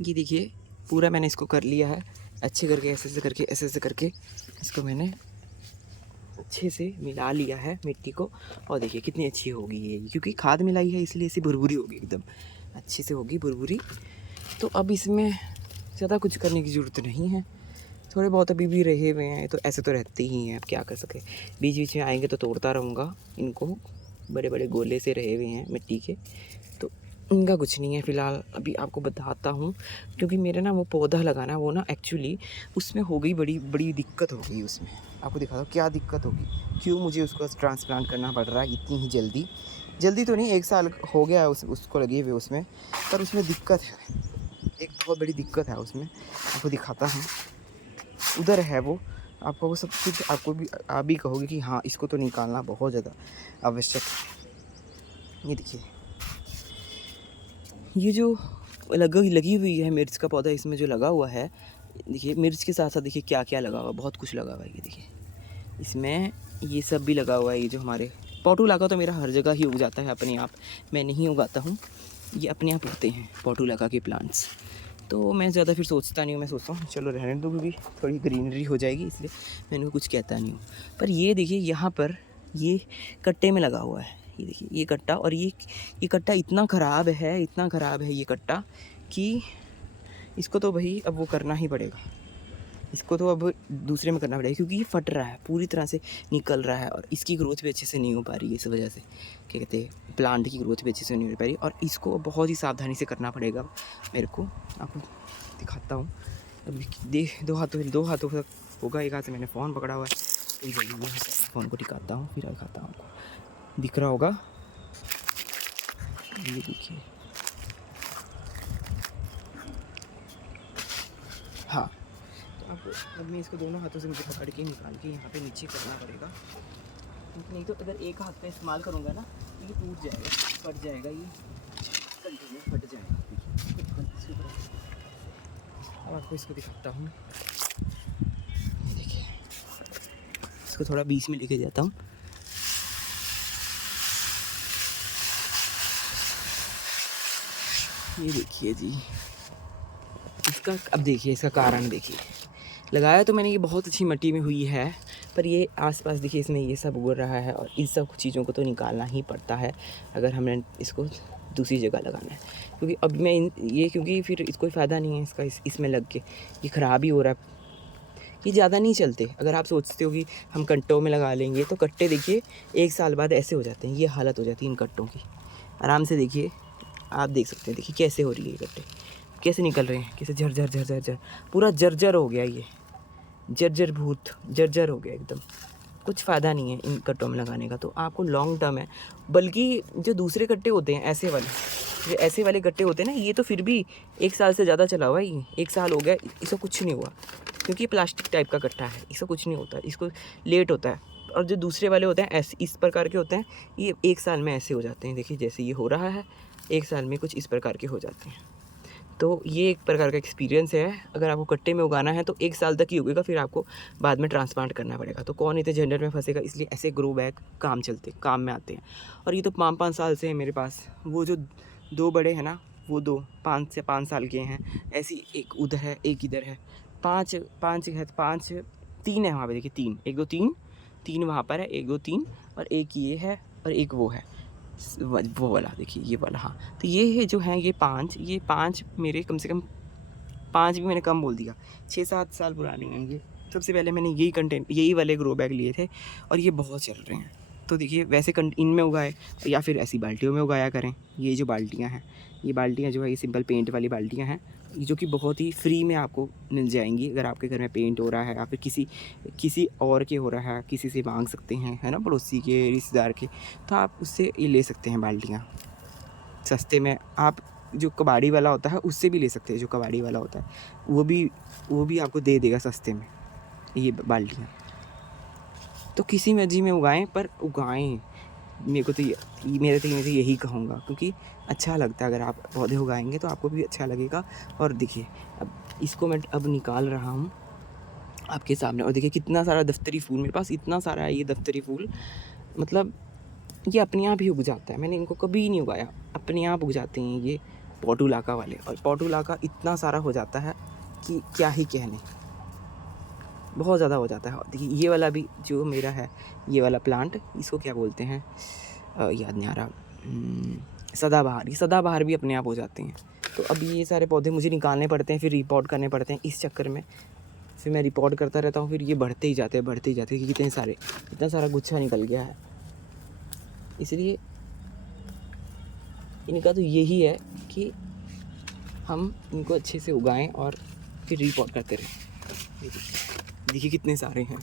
ये देखिए पूरा मैंने इसको कर लिया है अच्छे करके, ऐसे ऐसे करके इसको मैंने अच्छे से मिला लिया है मिट्टी को। और देखिए कितनी अच्छी होगी ये, क्योंकि खाद मिलाई है इसलिए ऐसी भुरभुरी होगी, एकदम अच्छे से होगी भुरभुरी। तो अब इसमें ज़्यादा कुछ करने की ज़रूरत नहीं है, थोड़े बहुत अभी भी रहे हुए हैं तो ऐसे तो रहते ही हैं, अब क्या कर सके। बीच बीच में आएंगे तो तोड़ता रहूँगा इनको, बड़े बड़े गोले से रहे हुए हैं मिट्टी के, तो इनका कुछ नहीं है फ़िलहाल। अभी आपको बताता हूँ, क्योंकि मेरे ना वो पौधा लगाना वो ना एक्चुअली उसमें हो गई बड़ी बड़ी दिक्कत हो गई उसमें। आपको दिखाता हूँ क्या दिक्कत होगी, क्यों मुझे उसको ट्रांसप्लांट करना पड़ रहा है इतनी ही जल्दी। जल्दी तो नहीं, 1 साल हो गया है उसको लगे हुए उसमें, पर उसमें दिक्कत है, एक बहुत बड़ी दिक्कत है उसमें। आपको दिखाता हूँ, उधर है वो, आपको वो सब कुछ, आपको भी आप भी कहोगे कि हाँ इसको तो निकालना बहुत ज़्यादा आवश्यक है। ये देखिए ये जो लगी हुई है मिर्च का पौधा, इसमें जो लगा हुआ है, देखिए मिर्च के साथ साथ देखिए क्या क्या लगा हुआ है, बहुत कुछ लगा हुआ है। ये देखिए इसमें ये सब भी लगा हुआ है, ये जो हमारे पोटू लगा तो मेरा हर जगह ही उग जाता है अपने आप, मैं नहीं उगाता हूँ, ये अपने आप उगते हैं पोटू लगा के प्लांट्स। तो मैं ज़्यादा फिर सोचता नहीं हूँ, मैं सोचता हूँ चलो रहने दो, क्योंकि थोड़ी ग्रीनरी हो जाएगी, इसलिए मैं इनको कुछ कहता नहीं हूँ। पर ये देखिए यहाँ पर ये कट्टे में लगा हुआ है, ये देखिए ये कट्टा, और ये कट्टा इतना ख़राब है, इतना ख़राब है ये कट्टा कि इसको तो भाई अब वो करना ही पड़ेगा, इसको तो अब दूसरे में करना पड़ेगा, क्योंकि ये फट रहा है, पूरी तरह से निकल रहा है, और इसकी ग्रोथ भी अच्छे से नहीं हो पा रही है इस वजह से, क्या कहते हैं, प्लांट की ग्रोथ भी अच्छे से नहीं हो पा रही, और इसको बहुत ही सावधानी से करना पड़ेगा मेरे को। आपको दिखाता हूँ, अभी दो हाथों तक होगा, एक हाथ से मैंने फ़ोन पकड़ा हुआ है, तो जल्दी फ़ोन को टिकाता हूँ फिर दिखाता हूँ आपको, दिख रहा होगा ये देखिए। हाँ, तो अब मैं इसको दोनों हाथों से मुझे पकड़ के निकाल के यहाँ पे नीचे करना पड़ेगा, नहीं तो अगर एक हाथ पे इस्तेमाल करूँगा ना तो ये टूट जाएगा, फट जाएगा, ये कंटिन्यू फट जाएगा। अब आपको इसको दिखाता हूँ, देखिए इसको थोड़ा बीच में लेके जाता हूँ, ये देखिए जी इसका, अब देखिए इसका कारण देखिए, लगाया तो मैंने ये बहुत अच्छी मिट्टी में हुई है, पर ये आसपास देखिए इसमें ये सब उग रहा है, और इन सब चीज़ों को तो निकालना ही पड़ता है अगर हमने इसको दूसरी जगह लगाना है, क्योंकि अब मैं ये क्योंकि फिर इसको कोई फ़ायदा नहीं है इसका, इसमें लग के ये ख़राब ही हो रहा है, ये ज़्यादा नहीं चलते। अगर आप सोचते हो कि हम कट्टों में लगा लेंगे तो कट्टे देखिए 1 साल बाद ऐसे हो जाते हैं, ये हालत हो जाती है इन कट्टों की। आराम से देखिए, आप देख सकते हैं, देखिए कैसे हो रही है ये कट्टे, कैसे निकल रहे हैं, कैसे झर झर झर झर, पूरा जर्जर हो गया ये, जर्जर भूत जर्जर हो गया एकदम। कुछ फ़ायदा नहीं है इन कट्टों में लगाने का, तो आपको लॉन्ग टर्म है। बल्कि जो दूसरे कट्टे होते हैं ऐसे वाले, जो ऐसे वाले कट्टे होते हैं ना, ये तो फिर भी 1 साल से ज़्यादा चला हुआ है, ये 1 साल हो गया, इसको कुछ नहीं हुआ, क्योंकि ये प्लास्टिक टाइप का कट्टा है, इसको कुछ नहीं होता, इसको लेट होता है। और जो दूसरे वाले होते हैं ऐसे इस प्रकार के होते हैं, ये 1 साल में ऐसे हो जाते हैं, देखिए जैसे ये हो रहा है, 1 साल में कुछ इस प्रकार के हो जाते हैं। तो ये एक प्रकार का एक्सपीरियंस है, अगर आपको कट्टे में उगाना है तो 1 साल तक ही उगेगा, फिर आपको बाद में ट्रांसप्लांट करना पड़ेगा, तो कौन इतने झंझट में फंसेगा, इसलिए ऐसे ग्रो बैग काम में आते हैं। और ये तो 5-5 साल से है मेरे पास, वो जो 2 बड़े हैं ना, वो 2 5 से 5 साल के हैं, ऐसी एक उधर है एक इधर है, 5 5 है, 5 3 है वहाँ पे, देखिए 3 1 2 3 वहाँ पर है, 1 2 3, और एक ये है और एक वो है, वो वाला देखिए, ये वाला। हाँ, तो ये है जो है, ये 5 मेरे कम से कम, 5 भी मैंने कम बोल दिया, 6-7 साल पुराने हैं ये। सबसे पहले मैंने यही वाले ग्रो बैग लिए थे, और ये बहुत चल रहे हैं। तो देखिए वैसे इनमें उगाए, या फिर ऐसी बाल्टियों में उगाया करें। ये जो बाल्टियाँ हैं, ये बाल्टियाँ जो है, ये सिंपल पेंट वाली बाल्टियाँ हैं, जो कि बहुत ही फ्री में आपको मिल जाएंगी। अगर आपके घर में पेंट हो रहा है, या फिर किसी और के हो रहा है, किसी से मांग सकते हैं, है ना, पड़ोसी के, रिश्तेदार के, तो आप उससे ये ले सकते हैं बाल्टियाँ सस्ते में। आप जो कबाड़ी वाला होता है उससे भी ले सकते हैं, जो कबाड़ी वाला होता है वो भी आपको दे देगा सस्ते में ये बाल्टियाँ। तो किसी मर्जी में उगाएं, पर उगाएं, मेरे तो यही कहूँगा, क्योंकि अच्छा लगता है अगर आप पौधे उगाएंगे तो आपको भी अच्छा लगेगा। और देखिए अब इसको मैं अब निकाल रहा हूँ आपके सामने, और देखिए कितना सारा दफ्तरी फूल मेरे पास, इतना सारा है ये दफ्तरी फूल, मतलब ये अपने आप ही उग जाता है, मैंने इनको कभी नहीं उगाया, अपने आप उग जाते हैं ये पोटुलाका वाले, और पोटुलाका इतना सारा हो जाता है कि क्या ही कहने, बहुत ज़्यादा हो जाता है। और देखिए ये वाला भी जो मेरा है, ये वाला प्लांट, इसको क्या बोलते हैं, याद नहीं आ रहा, सदाबहार, ये सदाबहार भी अपने आप हो जाते हैं। तो अब ये सारे पौधे मुझे निकालने पड़ते हैं, फिर रिपोर्ट करने पड़ते हैं, इस चक्कर में फिर मैं रिपोर्ट करता रहता हूँ, फिर ये बढ़ते ही जाते हैं कि कितने सारे, इतना सारा गुच्छा निकल गया है। इसलिए इनका तो यही है कि हम इनको अच्छे से उगाएं और फिर रिपोर्ट करते रहें। ये देखिए कितने सारे हैं।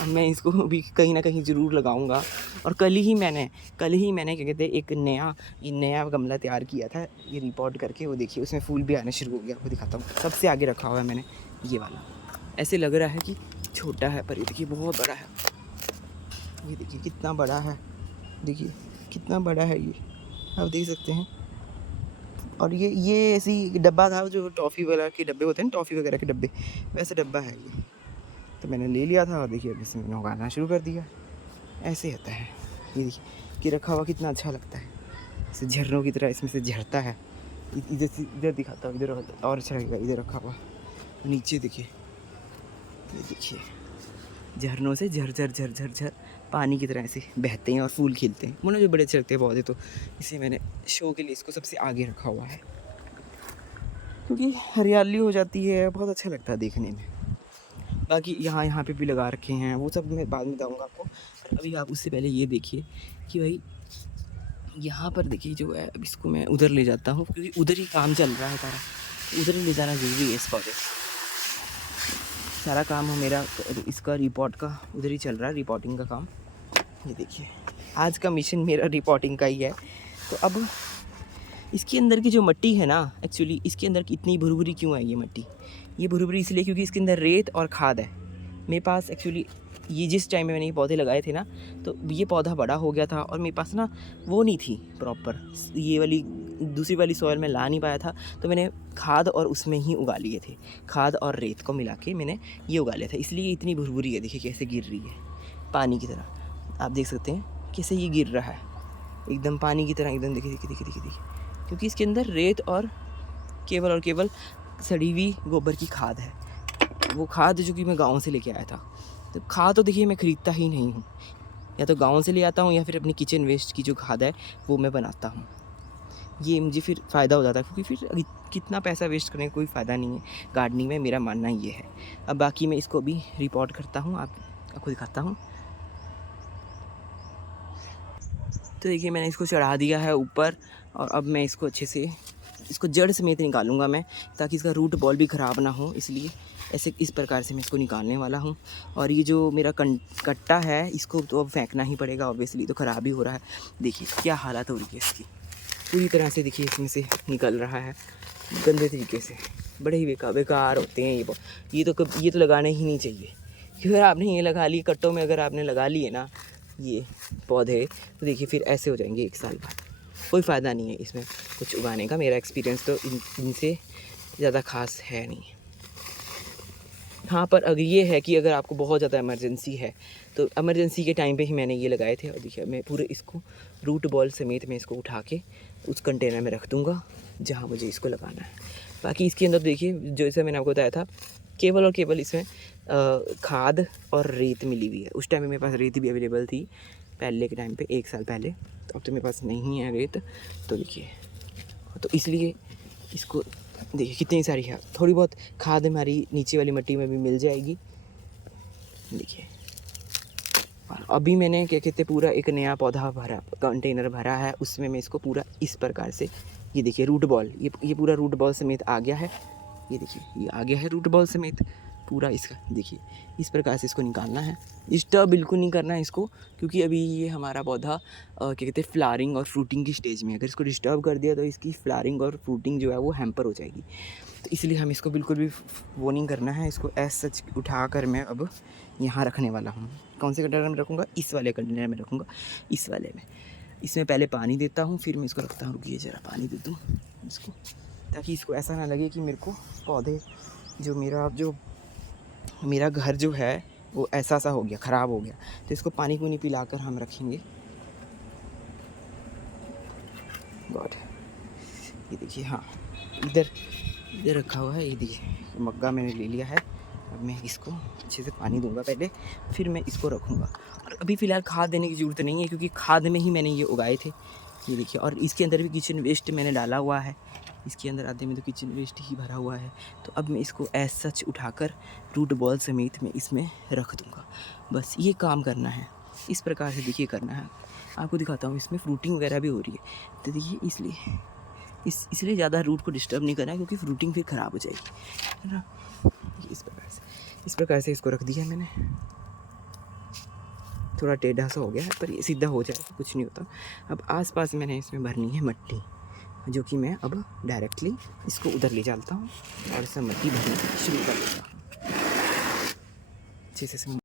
अब मैं इसको भी कहीं ना कहीं ज़रूर लगाऊंगा। और कल ही मैंने क्या कहते हैं, एक नया गमला तैयार किया था ये रिपोर्ट करके। वो देखिए उसमें फूल भी आना शुरू हो गया। आपको दिखाता हूँ, सबसे आगे रखा हुआ है मैंने ये वाला। ऐसे लग रहा है कि छोटा है, पर ये देखिए बहुत बड़ा है। ये देखिए कितना बड़ा है, देखिए कितना बड़ा है ये, आप देख सकते हैं। और ये ऐसी डब्बा था जो टॉफ़ी वाला के डब्बे होते हैं, टॉफ़ी वगैरह के डब्बे, वैसे डब्बा है ये। तो मैंने ले लिया था और देखिए अब इसमें मैंने उगाना शुरू कर दिया। ऐसे होता है। ये देखिए कि रखा हुआ कितना अच्छा लगता है, जैसे झरनों की तरह इसमें से झरता है। इधर से इधर दिखाता हूँ, इधर और अच्छा लगेगा। इधर रखा हुआ नीचे देखिए, ये देखिए झरनों से झर पानी की तरह ऐसे बहते हैं और फूल खिलते हैं। मुझे बड़े अच्छे लगते हैं पौधे, तो इसे मैंने शो के लिए इसको सबसे आगे रखा हुआ है, क्योंकि हरियाली हो जाती है, बहुत अच्छा लगता है देखने में। बाकी यहाँ पे भी लगा रखे हैं, वो सब मैं बाद में बताऊँगा आपको। पर अभी आप उससे पहले ये देखिए कि भाई यहाँ पर देखिए जो है, अब इसको मैं उधर ले जाता हूँ, क्योंकि उधर ही काम चल रहा है सारा, उधर ही ले जाना ज़रूरी है इस पौधे। सारा काम मेरा इसका रिपोर्ट का उधर ही चल रहा है, रिपोर्टिंग का काम। ये देखिए आज का मिशन मेरा रिपोर्टिंग का ही है। तो अब इसके अंदर की जो मिट्टी है ना, एक्चुअली इसके अंदर इतनी भुरभुरी क्यों है ये मिट्टी? ये भुरभुरी इसलिए क्योंकि इसके अंदर रेत और खाद है। मेरे पास एक्चुअली ये जिस टाइम में मैंने ये पौधे लगाए थे ना, तो ये पौधा बड़ा हो गया था और मेरे पास ना वो नहीं थी प्रॉपर, ये वाली दूसरी वाली सॉइल में ला नहीं पाया था। तो मैंने खाद और उसमें ही उगा लिए थे, खाद और रेत को मिला के मैंने ये उगा लिया था, इसलिए इतनी भुरभुरी है। देखिए कैसे गिर रही है पानी की तरह, आप देख सकते हैं कैसे ये गिर रहा है एकदम पानी की तरह, एकदम देखिए देखिए देखिए देखिए देखिए, क्योंकि इसके अंदर रेत और केवल सड़ी हुई गोबर की खाद है। वो खाद जो कि मैं गाँव से लेके आया था। तो खाद तो देखिए मैं ख़रीदता ही नहीं हूँ, या तो गाँव से ले आता हूँ या फिर अपनी किचन वेस्ट की जो खाद है वो मैं बनाता हूँ। ये मुझे फिर फ़ायदा हो जाता है, क्योंकि फिर कितना पैसा वेस्ट करने का कोई फ़ायदा नहीं है गार्डनिंग में, मेरा मानना ये है। अब बाकी मैं इसको भी रिपोर्ट करता हूँ, आपको दिखाता हूँ। तो देखिए मैंने इसको चढ़ा दिया है ऊपर, और अब मैं इसको अच्छे से इसको जड़ समेत निकालूंगा मैं, ताकि इसका रूट बॉल भी ख़राब ना हो, इसलिए ऐसे इस प्रकार से मैं इसको निकालने वाला हूँ। और ये जो मेरा कट्टा है इसको तो अब फेंकना ही पड़ेगा ऑब्वियसली, तो ख़राब ही हो रहा है। देखिए क्या हालत हो रही है इसकी, पूरी तरह से देखिए इसमें से निकल रहा है गंदे तरीके से। बड़े ही बेकार होते हैं ये तो लगाने ही नहीं चाहिए। क्योंकि अगर आपने ये लगा ली कट्टों में, अगर आपने लगा लिए ना ये पौधे, तो देखिए फिर ऐसे हो जाएंगे 1 साल बाद, कोई फ़ायदा नहीं है इसमें कुछ उगाने का। मेरा एक्सपीरियंस तो इनसे ज़्यादा ख़ास है नहीं। हाँ, पर अगर ये है कि अगर आपको बहुत ज़्यादा इमरजेंसी है, तो इमरजेंसी के टाइम पे ही मैंने ये लगाए थे। और देखिए मैं पूरे इसको रूट बॉल समेत मैं इसको उठा के उस कंटेनर में रख दूँगा जहाँ मुझे इसको लगाना है। बाकी इसके अंदर देखिए जैसे मैंने आपको बताया था, केवल इसमें खाद और रेत मिली हुई है। उस टाइम में मेरे पास रेत भी अवेलेबल थी पहले के टाइम पे, 1 साल पहले। तो अब तो मेरे पास नहीं है रेत, तो देखिए, तो इसलिए इसको देखिए कितनी सारी है। थोड़ी बहुत खाद हमारी नीचे वाली मिट्टी में भी मिल जाएगी, देखिए। और अभी मैंने क्या कहते पूरा एक नया पौधा भरा, कंटेनर भरा है, उसमें मैं इसको पूरा इस प्रकार से, ये देखिए रूट बॉल, ये पूरा रूट बॉल समेत आ गया है। ये देखिए ये आ गया है रूट बॉल समेत पूरा इसका। देखिए इस प्रकार से इसको निकालना है, डिस्टर्ब बिल्कुल नहीं करना है इसको, क्योंकि अभी ये हमारा पौधा क्या कहते हैं फ्लावरिंग और फ्रूटिंग की स्टेज में है। अगर इसको डिस्टर्ब कर दिया तो इसकी फ्लावरिंग और फ्रूटिंग जो है वो हैम्पर हो जाएगी। तो इसलिए हम इसको बिल्कुल भी वो नहीं करना है। इसको ऐसा सच उठा कर मैं अब यहाँ रखने वाला हूँ। कौन से कंटेनर में रखूँगा? इस वाले कंटेनर में रखूँगा, इस वाले में। इसमें पहले पानी देता हूँ, फिर मैं इसको रखता हूँ। रुकिए ज़रा पानी दे दूँ इसको, ताकि इसको ऐसा ना लगे कि मेरे को पौधे जो मेरा घर जो है वो ऐसा हो गया, ख़राब हो गया। तो इसको पानी पूनी पिलाकर हम रखेंगे। गॉड, ये देखिए, हाँ इधर इधर रखा हुआ है। ये देखिए मग्गा मैंने ले लिया है। अब मैं इसको अच्छे से पानी दूंगा पहले, फिर मैं इसको रखूँगा। और अभी फ़िलहाल खाद देने की ज़रूरत नहीं है, क्योंकि खाद में ही मैंने ये उगाए थे। ये देखिए, और इसके अंदर भी किचन वेस्ट मैंने डाला हुआ है। इसके अंदर आधे में तो किचन वेस्ट ही भरा हुआ है। तो अब मैं इसको एज सच उठाकर रूट बॉल समेत मैं इसमें रख दूँगा। बस ये काम करना है, इस प्रकार से देखिए करना है। आपको दिखाता हूँ, इसमें फ्रूटिंग वगैरह भी हो रही है। तो देखिए इसलिए इसलिए ज़्यादा रूट को डिस्टर्ब नहीं करना है, क्योंकि फ्रूटिंग फिर ख़राब हो जाएगी, है ना। इस प्रकार से इसको रख दिया मैंने। थोड़ा टेढ़ा सा हो गया है, पर ये सीधा हो जाएगा, कुछ नहीं होता। अब आसपास मैंने इसमें भरनी है मट्टी, जो कि मैं अब डायरेक्टली इसको उधर ले जाता हूँ और इसमें मट्टी भरनी शुरू कर देता हूँ अच्छे से।